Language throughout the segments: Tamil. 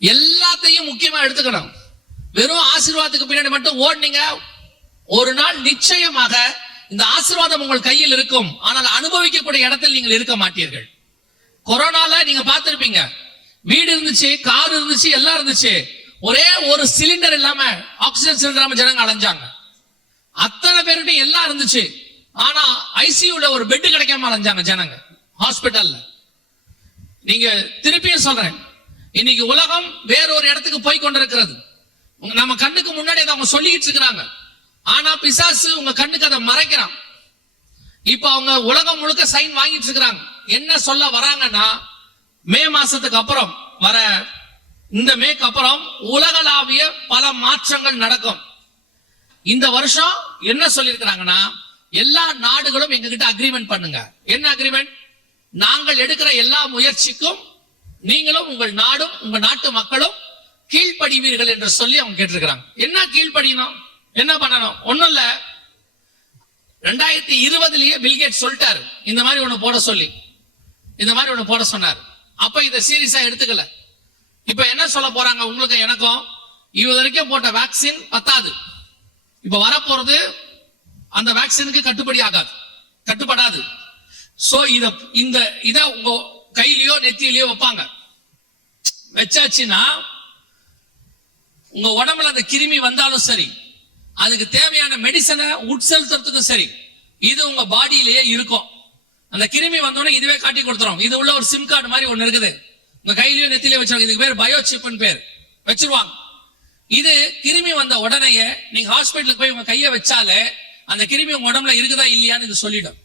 எல்லாத்தையும் முக்கியமா எடுத்துக்கணும். வெறும் ஆசீர்வாதத்துக்கு பின்னாடி மட்டும் ஓடுனீங்க, ஒரு நாள் நிச்சயமாக இந்த ஆசீர்வாதம் உங்கள் கையில் இருக்கும். ஆனால் அனுபவிக்கக்கூடிய இடத்தில் நீங்கள் இருக்க மாட்டீர்கள். கொரோனால நீங்க பார்த்திருப்பீங்க, வீடு இருந்துச்சு, கார் இருந்துச்சு, எல்லாம் இருந்துச்சு. ஒரே ஒரு சிலிண்டர் இல்லாம, ஆக்சிஜன் சிலிண்டர் இல்லாம ஜனங்க அலைஞ்சாங்க. அத்தனை பேருக்கிட்ட எல்லாம் இருந்துச்சு, ஆனா ஐசியூல ஒரு பெட் கிடைக்காம அலைஞ்சாங்க ஜனங்க ஹாஸ்பிட்டல்ல. நீங்க திருப்பியும் சொல்றேன், இன்னைக்கு உலகம் வேற ஒரு இடத்துக்கு போய் கொண்டிருக்கிறது. நம்ம கண்ணுக்கு முன்னாடி அதை அவங்க சொல்லிட்டு இருக்கிறாங்க. ஆனா பிசாசு உங்க கண்ணுக்கு அதை மறைக்கிறான். இப்ப அவங்க உலகம் முழுக்க சைன் வாங்கிட்டு இருக்கிறாங்க. என்ன சொல்ல வராங்கன்னா, மே மாசத்துக்கு அப்புறம் வர இந்த மேக்கு அப்புறம் உலகளாவிய பல மாற்றங்கள் நடக்கும். இந்த வருஷம் என்ன சொல்லியிருக்கிறாங்கன்னா, எல்லா நாடுகளும் எங்ககிட்ட அக்ரிமெண்ட் பண்ணுங்க. என்ன அக்ரிமெண்ட்? நாங்கள் எடுக்கிற எல்லா முயற்சிக்கும் நீங்களும் உங்கள் நாடும் உங்க நாட்டு மக்களும் கீழ்ப்படிவீர்கள் என்று சொல்லி அவங்க கேட்டிருக்கிறாங்க. என்ன கீழ்ப்படியணும், என்ன பண்ணணும்? ஒண்ணும் இல்ல, 2020 பில்கேட் சொல்லிட்டாரு இந்த மாதிரி ஒண்ணு போட சொல்லி, இந்த மாதிரி ஒண்ணு போட சொன்னார். அப்ப இதை சீரியஸா எடுத்துக்கல. இப்ப என்ன சொல்ல போறாங்க, உங்களுக்கு எனக்கும் இது வரைக்கும் போட்ட வேக்சின் பத்தாது, இப்ப வரப்போறது அந்த வேக்சினுக்கு கட்டுப்படாது. சோ இத உங்க கையிலயோ நெத்தியிலயோ வைப்பாங்க. வச்சாச்சுன்னா உங்க உடம்புல அந்த கிருமி வந்தாலும் சரி, அதுக்கு தேவையான மெடிசனை உட்செலுத்துறதுக்கும் சரி, இது உங்க பாடியிலேயே இருக்கும். அந்த கிருமி வந்தோடனே இதுவே காட்டி கொடுத்துரும். இது உள்ள ஒரு சிம் கார்டு மாதிரி ஒண்ணு இருக்குது, உங்க கையிலயோ நெத்திலயோ வச்சிருவாங்க. இதுக்கு பேர் பயோசிப்னு பேர் வச்சிருவாங்க. இது கிருமி வந்த உடனேயே நீங்க ஹாஸ்பிட்டலுக்கு போய் உங்க கையை வச்சாலே அந்த கிருமி உங்க உடம்புல இருக்குதா இல்லையான்னு இது சொல்லிடும்.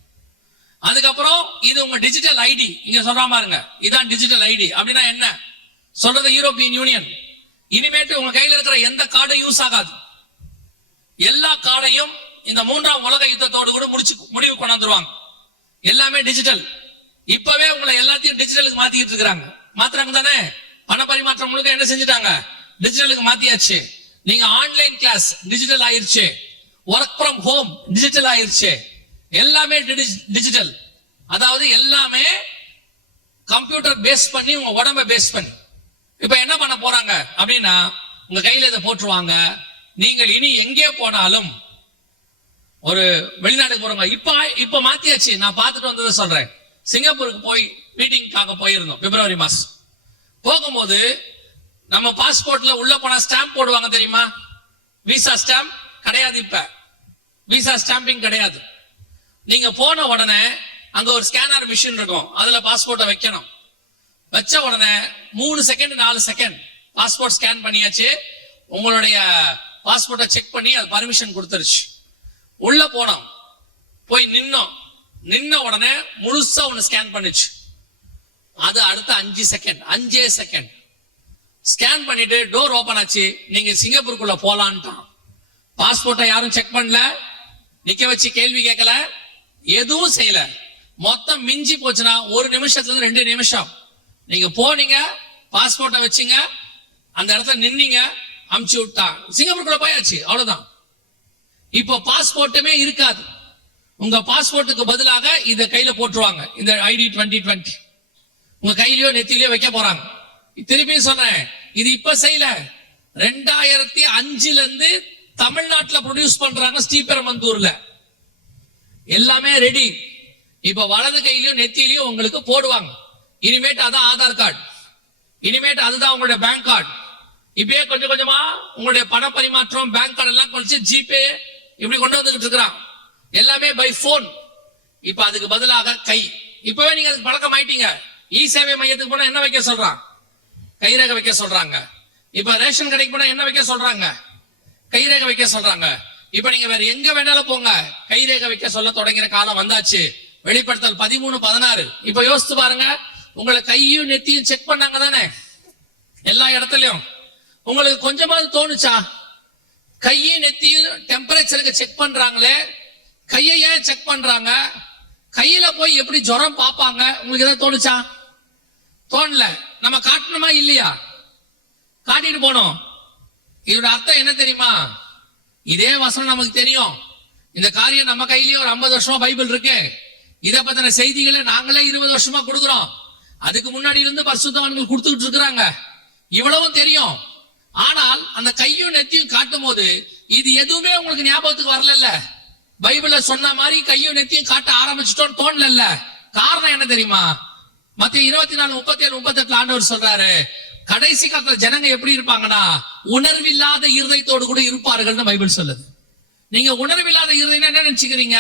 அதுக்கப்புறம் இது உங்க டிஜிட்டல் ஐடி. இங்க சொல்ற பாருங்க, இதான் டிஜிட்டல் ஐடி. அப்படின்னா என்ன சொல்றது? யூரோப்பியன் யூனியன் இனிமேட்டு உங்க கையில இருக்கிற எந்த கார்டும் யூஸ் ஆகாது. எல்லா கார்டையும் இந்த 3ஆம் உலக யுத்தத்தோடு கூட முடிவு கொண்டாந்துருவாங்க. எல்லாமே டிஜிட்டல். இப்பவே உங்களை எல்லாத்தையும் டிஜிட்டலுக்கு மாத்திட்டு இருக்காங்க. மாத்துறாங்க தானே? பண பரிமாற்றம் முழுக்க என்ன செஞ்சுட்டாங்க? டிஜிட்டலுக்கு மாத்தியாச்சு. நீங்க ஆன்லைன் கிளாஸ் டிஜிட்டல் ஆயிருச்சு, ஒர்க் ஃப்ரம் ஹோம் டிஜிட்டல் ஆயிருச்சு, எல்லாமே டிஜிட்டல். அதாவது எல்லாமே கம்ப்யூட்டர் பேஸ் பண்ணி, உங்க உடம்ப பேஸ் பண்ணி. இப்ப என்ன பண்ண போறாங்க அப்படின்னா, உங்க கையில இதை போட்டுருவாங்க. நீங்கள் இனி எங்கே போனாலும், ஒரு வெளிநாட்டுக்கு போறவங்க இப்ப மாத்தியாச்சு. நான் பார்த்துட்டு வந்ததை சொல்றேன். சிங்கப்பூருக்கு போய் மீட்டிங்காக போயிருந்தோம் பிப்ரவரி மாசம். போகும்போது நம்ம பாஸ்போர்ட்ல உள்ள போனா ஸ்டாம்ப் போடுவாங்க தெரியுமா? விசா ஸ்டாம்ப் கிடையாது. இப்ப விசா ஸ்டாம்பிங் கிடையாது. நீங்க போன உடனே அங்க ஒரு ஸ்கேனர் மிஷின் இருக்கும், அதுல பாஸ்போர்ட்டை வைக்கணும். வச்ச உடனே 3 செகண்ட் 4 செகண்ட் பாஸ்போர்ட் ஸ்கேன் பண்ணியாச்சு. உங்களுடைய பாஸ்போர்ட்டை செக் பண்ணி அது பர்மிஷன் கொடுத்துருச்சு. உள்ள போனோம், போய் நின்ன உடனே முழுசா ஒன்னு ஸ்கேன் பண்ணுச்சு. அது அடுத்த 5 செகண்ட் ஸ்கேன் பண்ணிட்டு டோர் ஓபன் ஆச்சு. நீங்க சிங்கப்பூருக்குள்ள போலான்ட்டான். பாஸ்போர்ட்டை யாரும் செக் பண்ணல, நிக்க வச்சு கேள்வி கேட்கல, எதுவும் செய்யல. மொத்தம் மிஞ்சி போச்சுன்னா 1 நிமிஷத்துல இருந்து 2 நிமிஷம். நீங்க போனீங்க, பாஸ்போர்ட்டை வச்சீங்க, அந்த இடத்துல நின்னீங்க, அமுச்சு விட்டா சிங்கப்பூருக்குள்ள போயாச்சு. அவ்வளவுதான். இப்போ பாஸ்போர்ட்டுமே இருக்காது. உங்க பாஸ்போர்ட்டுக்கு பதிலாக இத கையில போட்டுருவாங்க. இந்த ஐடி 2020 உங்க கையிலயோ நெத்திலயோ வைக்க போறாங்க. திருப்பி சொல்றேன், இது இப்ப செய்யல, 2005 இருந்து தமிழ்நாட்டுல ப்ரொடியூஸ் பண்றாங்க. ஸ்ரீபெரும்புதூர்ல எல்லாமே ரெடி. இப்ப வலது கையிலயும் நெத்திலையும் உங்களுக்கு போடுவாங்க. இனிமேட்டு அதான் ஆதார் கார்டு, இனிமேட்டு அதுதான் உங்களுடைய பேங்க் கார்டு. இப்பயே கொஞ்சம் கொஞ்சமா உங்களுடைய பண பரிமாற்றம், பேங்க் கார்டு எல்லாம் கழிச்சு ஜிபே இப்படி கொண்டு வந்துகிட்டு இருக்கிறான். எல்லாமே பை போன். இப்ப அதுக்கு பதிலாக கை. இப்பவே நீங்க அதுக்கு பழக்கம் ஆயிட்டீங்க. இ சேவை மையத்துக்கு போனா என்ன வைக்க சொல்றாங்க? கைரேகை வைக்க சொல்றாங்க. இப்ப ரேஷன் கடைக்கு போனா என்ன வைக்க சொல்றாங்க? கைரேகை வைக்க சொல்றாங்க. இப்ப நீங்க வேற எங்க வேணாலும் போங்க, கைரேகை வைக்க சொல்ல தொடங்கிற காலம் வந்தாச்சு. வெளிப்படுத்தல் 13:16. இப்ப யோசித்து பாருங்க, உங்களை கையும் நெத்தியும் செக் பண்ணாங்க தானே எல்லா இடத்துலயும். உங்களுக்கு கொஞ்சமாவது தோணுச்சா? கையும் நெத்தியும் டெம்பரேச்சருக்கு செக் பண்றாங்களே, கையை ஏன் செக் பண்றாங்க? கையில போய் எப்படி ஜுரம் பார்ப்பாங்க? உங்களுக்கு ஏதாவது தோணுச்சா? தோணல. நம்ம காட்டணுமா இல்லையா? காட்டிட்டு போனோம். இதோட அர்த்தம் என்ன தெரியுமா? இதே வசனம் நமக்கு தெரியும். இந்த காரியம் நம்ம கையிலேயே ஒரு 50 வருஷமா பைபிள் இருக்கு. இதை பத்தின செய்திகளை நாங்களே 20 வருஷமா கொடுக்கிறோம். அதுக்கு முன்னாடி இருந்து பரிசுத்தவான்கள் கொடுத்துக்கிட்டு இருக்கிறாங்க. இவ்வளவும் தெரியும். ஆனால் அந்த கையும் நெத்தியும் காட்டும் போது இது எதுவுமே உங்களுக்கு ஞாபகத்துக்கு வரல. பைபிள்ல சொன்ன மாதிரி கையும் நெத்தியும் காட்ட ஆரம்பிச்சிட்டோம் தோணல. காரணம் என்ன தெரியுமா? மத்திய 24:37-38 ஆண்டவர் சொல்றாரு, கடைசி காலத்துல ஜனங்க எப்படி இருப்பாங்கன்னா உணர்வில்லாத இருதயத்தோடு கூட இருப்பார்கள்னு பைபிள் சொல்லுது. நீங்க உணர்வில்லாத இருதயம் என்ன நினைச்சுக்கிறீங்க?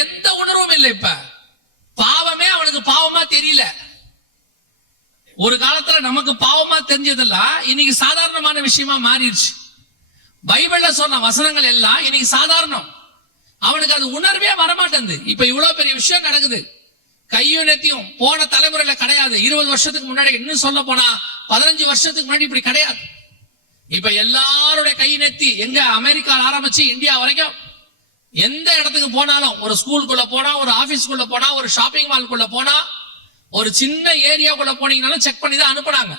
எந்த உணர்வும் இல்லை. இப்ப பாவமே அவனுக்கு பாவமா தெரியல. ஒரு காலத்துல நமக்கு பாவமா தெரிஞ்சதெல்லாம் இன்னைக்கு சாதாரணமான விஷயமா மாறிடுச்சு. பைபிள்ல சொன்ன வசனங்கள் எல்லாம் இன்னைக்கு சாதாரணம். அவனுக்கு அது உணர்வே வரமாட்டேங்குது. இப்ப இவ்வளவு பெரிய விஷயம் நடக்குது. கையும் நெத்தியும் போன தலைமுறையில கிடையாது. 20 வருஷத்துக்கு முன்னாடி, இன்னும் சொல்ல போனா 15 வருஷத்துக்கு முன்னாடி இப்படி கிடையாது. இப்ப எல்லாருடைய கை நெத்தி எங்க அமெரிக்கால ஆரம்பிச்சு இந்தியா வரைக்கும் எந்த இடத்துக்கு போனாலும், ஒரு ஸ்கூலுக்குள்ள போனா, ஒரு ஆபீஸ்க்குள்ள போனா, ஒரு ஷாப்பிங் மால்குள்ள போனா, ஒரு சின்ன ஏரியாக்குள்ள போனீங்கன்னாலும் செக் பண்ணி தான் அனுப்புனாங்க.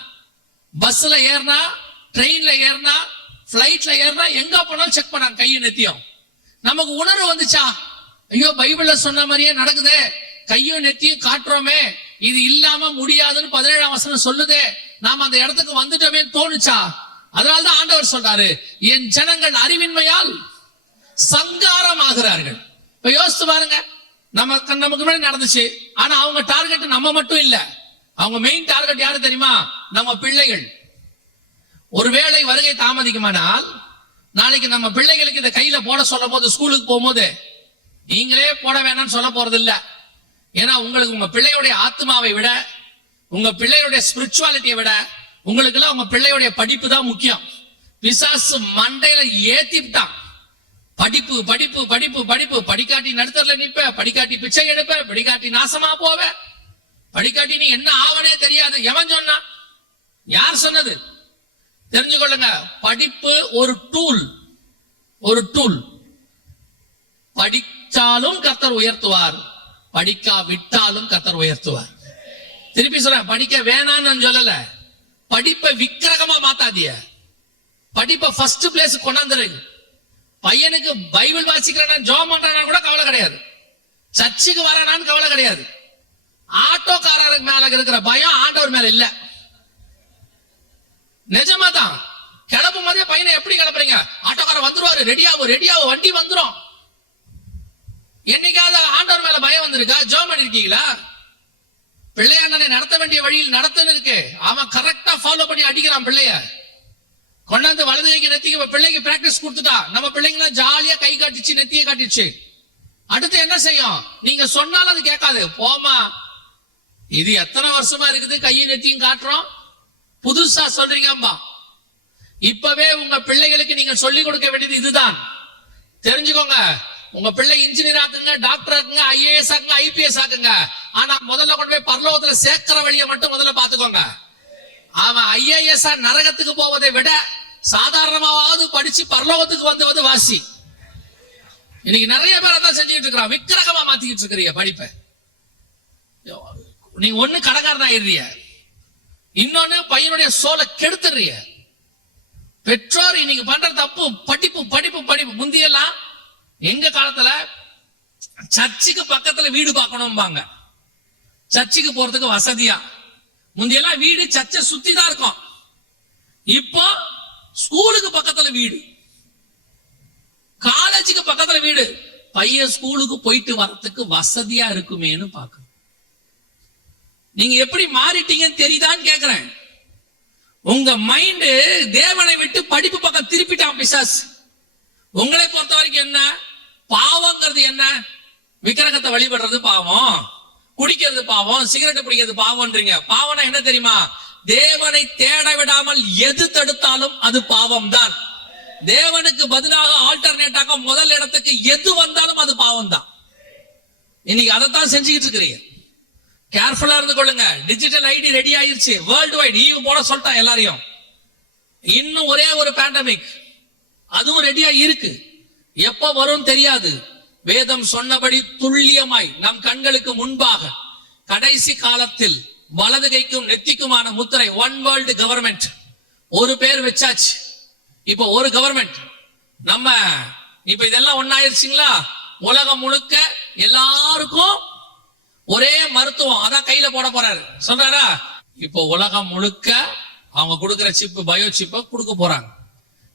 பஸ்ல ஏறினா, ட்ரெயின்ல ஏறினா, பிளைட்ல ஏறினா, எங்க போனாலும் செக் பண்ணாங்க கையும் நெத்தியும். நமக்கு உணர்வு வந்துச்சா? ஐயோ பைபிள்ல சொன்ன மாதிரியே நடக்குதே, கையும் நெத்தியும் காட்டுறோமே, இது இல்லாம முடியாதுன்னு 17ஆம் வசனம் சொல்லுதே, நாம அந்த இடத்துக்கு வந்துட்டோமே தோணுச்சா? அதனால்தான் ஆண்டவர் சொல்றாரு, என் ஜனங்கள் அறிவின்மையால் சங்காரம் ஆகிறார்கள். இப்ப யோசித்து பாருங்க, நமக்கு முன்னாடி நடந்துச்சு. ஆனா அவங்க டார்கெட் நம்ம மட்டும் இல்ல. அவங்க மெயின் டார்கெட் யாரு தெரியுமா? நம்ம பிள்ளைகள். ஒருவேளை வருகை தாமதிக்குமானால், நாளைக்கு நம்ம பிள்ளைகளுக்கு இதை கையில போட சொல்லும் போது, ஸ்கூலுக்கு போகும்போது நீங்களே போட வேணாம்னு சொல்ல போறது இல்ல. ஏன்னா உங்களுக்கு உங்க பிள்ளையுடைய ஆத்மாவை விட, உங்க பிள்ளையுடைய ஸ்பிரிச்சுவாலிட்டியை விட, உங்களுக்கு எல்லாம் உங்க பிள்ளையுடைய படிப்பு தான் முக்கியம். பிசாசு மண்டையில ஏத்திட்டான். படிப்பு படிப்பு படிப்பு படிப்பு. படிக்காட்டி நடுத்தரல நிப்ப, படிக்காட்டி பிச்சை எடுப்ப, படிக்காட்டி நாசமா போவ, படிக்காட்டி நீ என்ன ஆவனே தெரியாது. எவன் சொன்னா? யார் சொன்னது? தெரிஞ்சுக்கொள்ளுங்க, படிப்பு ஒரு டூல். ஒரு டூல். படிச்சாலும் கர்த்தர் உயர்த்துவார், படிக்கா விட்டாலும் கர்த்தர் உயர்த்துவார். திருப்பி சொல்றேன், படிக்க வேணான்னு நான் சொல்லல. படிப்பை விக்கிரகமா மாத்தாதிய. படிப்பை ஃபர்ஸ்ட் பிளேஸ் கொண்டாந்துரு. பையனுக்கு பைபிள் வாசிக்கிறேன் ஜோம் பண்றானா கூட கவலை கிடையாது. சர்ச்சுக்கு வரானான்னு கவலை கிடையாது. ஆட்டோக்காரருக்கு மேல இருக்கிற பயம் ஆண்டவர் மேல இல்ல. நிஜமா தான். கிளப்பும் போதே பையனை எப்படி கிளப்புறீங்க? ஆட்டோக்காரர் வந்துருவாரு, ரெடியாவும் ரெடியாவும் வண்டி வந்துரும். என்னைக்காவது ஆண்டவர் மேல பயம் வந்திருக்கா? ஜோம் பண்ணிருக்கீங்களா? பிள்ளையாண்டனை நடத்த வேண்டிய வழியில் நடத்தன்னு இருக்கு. அவன் கரெக்டா ஃபாலோ பண்ணி அடிக்கிறான் பிள்ளைய. கொண்டாந்து வலது கைக்கு நெத்திக்கு பிள்ளைக்கு பிராக்டிஸ் கொடுத்துட்டா, நம்ம பிள்ளைங்க ஜாலியா கை காட்டிச்சு, நெத்தியை காட்டிச்சு. அடுத்து என்ன செய்யும்? நீங்க சொன்னாலும் அது கேட்காது. போமா, இது எத்தனை வருஷமா இருக்குது, கையும் நெத்தியும் காட்டுறோம், புதுசா சொல்றீங்கம்பா. இப்பவே உங்க பிள்ளைகளுக்கு நீங்க சொல்லிக் கொடுக்க வேண்டியது இதுதான். தெரிஞ்சுக்கோங்க, உங்க பிள்ளை இன்ஜினியர் ஆக்குங்க, டாக்டர் ஆக்குங்க, IAS ஆக்குங்க, IPS ஆக்குங்க. ஆனா முதல்ல கொண்டு போய் பரலோகத்துல சேர்க்கிற வழியை மட்டும் முதல்ல பாத்துக்கோங்க. அவன் IAS நரகத்துக்கு போவதை விட சாதாரணமாவது படிச்சு பரலோகத்துக்கு வந்து வாசி. இன்னைக்கு நிறைய பேர் தான் செஞ்சுட்டு இருக்கிறான். விக்கிரகமா மாத்திக்கிட்டு இருக்கிறீங்க படிப்பை. நீங்க ஒண்ணு கடைக்காரன் ஆயிடுறீங்க, இன்னொன்னு பையனுடைய சோலை கெடுத்துறீங்க. பெற்றோர் இன்னைக்கு பண்ற தப்பு படிப்பு படிப்பு படிப்பு. முந்தியெல்லாம் எங்க காலத்துல சர்ச்சுக்கு பக்கத்துல வீடு பார்க்கணும்பாங்க, சர்ச்சுக்கு போறதுக்கு வசதியா. முந்தியெல்லாம் வீடு சர்ச்சை சுத்தி தான் இருக்கும். இப்போ ஸ்கூலுக்கு பக்கத்துல வீடு, காலேஜுக்கு பக்கத்துல வீடு. பையன் ஸ்கூலுக்கு போயிட்டு வரத்துக்கு வசதியா இருக்குமேனு பாக்கணும். நீங்க எப்படி மாறிட்டீங்கன்னு தெரியுதான்னு கேக்குறேன். உங்க மைண்ட் தேவனை விட்டு படிப்பு பக்கம் திருப்பிட்டான் பிசாசு. உங்களை பொறுத்த வரைக்கும் என்ன பாவங்கிறது? என்ன? விக்கிரகத்தை வழிபடுறது பாவம், குடிக்கிறது பாவம், சிகரெட் பிடிக்கிறது பாவம்ன்றீங்க. பாவம்னா என்ன தெரியுமா? தேவனை தேட விடாமல் எது தடுத்தாலும் அது பாவம் தான். தேவனுக்கு பதிலாக ஆல்டர்னேட்டாக முதல் இடத்துக்கு எது வந்தாலும் அது பாவம் தான். இன்னைக்கு அதைத்தான் செஞ்சுக்கிட்டு இருக்கிறீங்க. கேர்ஃபுல்லா இருந்து கொள்ளுங்க. டிஜிட்டல் ஐடி ரெடி ஆயிருச்சு, வேர்ல்டு வைட் EU போட சொல்லிட்டான் எல்லாரையும். இன்னும் ஒரே ஒரு பேண்டமிக், அதுவும் ரெடியா இருக்கு. எப்ப வரும் தெரியாது. வேதம் சொன்னபடி துல்லியமாய் நம் கண்களுக்கு முன்பாக கடைசி காலத்தில் வலது கைக்கும் நெத்திக்குமான முத்திரை, ஒன் வேர்ல்டு கவர்மெண்ட். ஒரு பேர் வச்சாச்சு. இப்ப ஒரு கவர்மெண்ட். நம்ம இப்ப இதெல்லாம் ஒன்னாயிருச்சுங்களா? உலகம் முழுக்க எல்லாருக்கும் ஒரே மருத்துவம், அதான் கையில போட போறாரு. சொல்றாரா? இப்போ உலகம் முழுக்க அவங்க கொடுக்குற சிப்பு பயோ சிப்பை கொடுக்க போறாங்க.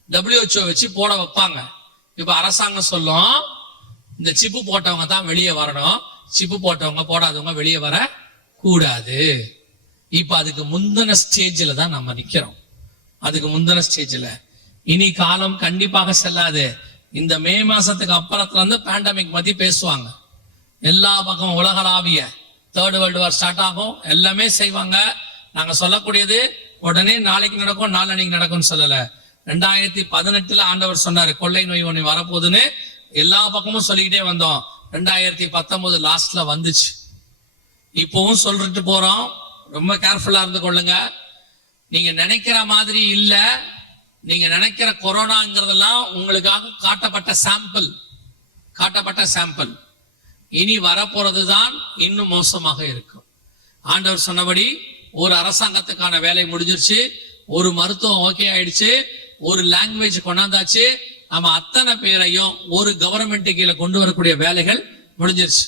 WHO வச்சு போட வைப்பாங்க. இப்ப அரசாங்கம் சொல்லும் இந்த சிப்பு போட்டவங்க தான் வெளியே வரணும், சிப்பு போட்டவங்க போடாதவங்க வெளியே வர கூடாது. இப்ப அதுக்கு முந்தின ஸ்டேஜ்ல தான் நம்ம நிக்கிறோம். அதுக்கு முந்தின ஸ்டேஜ்ல இனி காலம் கண்டிப்பாக செல்லாது. இந்த மே மாசத்துக்கு அப்புறத்துல இருந்து பேண்டமிக் பத்தி பேசுவாங்க. எல்லா பக்கம் உலகளாவிய 3rd World War ஸ்டார்ட் ஆகும். எல்லாமே செய்வாங்க. நாங்க சொல்லக்கூடியது உடனே நாளைக்கு நடக்கும் நாளன்னைக்கு நடக்கும்னு சொல்லல. 2018 ஆண்டவர் சொன்னாரு கொள்ளை நோய் ஒண்ணு வரப்போகுதுன்னு. எல்லா பக்கமும் சொல்லிக்கிட்டே வந்தோம். 2019 லாஸ்ட்ல வந்துச்சு. இப்பவும் சொல்லிட்டு போறோம். ரொம்ப கேர்ஃபுல்லா இருந்து கொள்ளுங்க. நீங்க நினைக்கிற மாதிரி இல்ல. நீங்க நினைக்கிற கொரோனாங்கிறதெல்லாம் உங்களுக்காக காட்டப்பட்ட சாம்பிள். இனி வரப்போறதுதான் இன்னும் மோசமாக இருக்கும். ஆண்டவர் சொன்னபடி ஒரு அரசாங்கத்துக்கான வேலை முடிஞ்சிருச்சு, ஒரு மருத்துவம் ஓகே ஆயிடுச்சு, ஒரு லாங்குவேஜ் கொண்டாந்தாச்சு. நம்ம அத்தனை பேரையும் ஒரு கவர்மெண்ட் கீழே கொண்டு வரக்கூடிய வேலைகள் முடிஞ்சிருச்சு.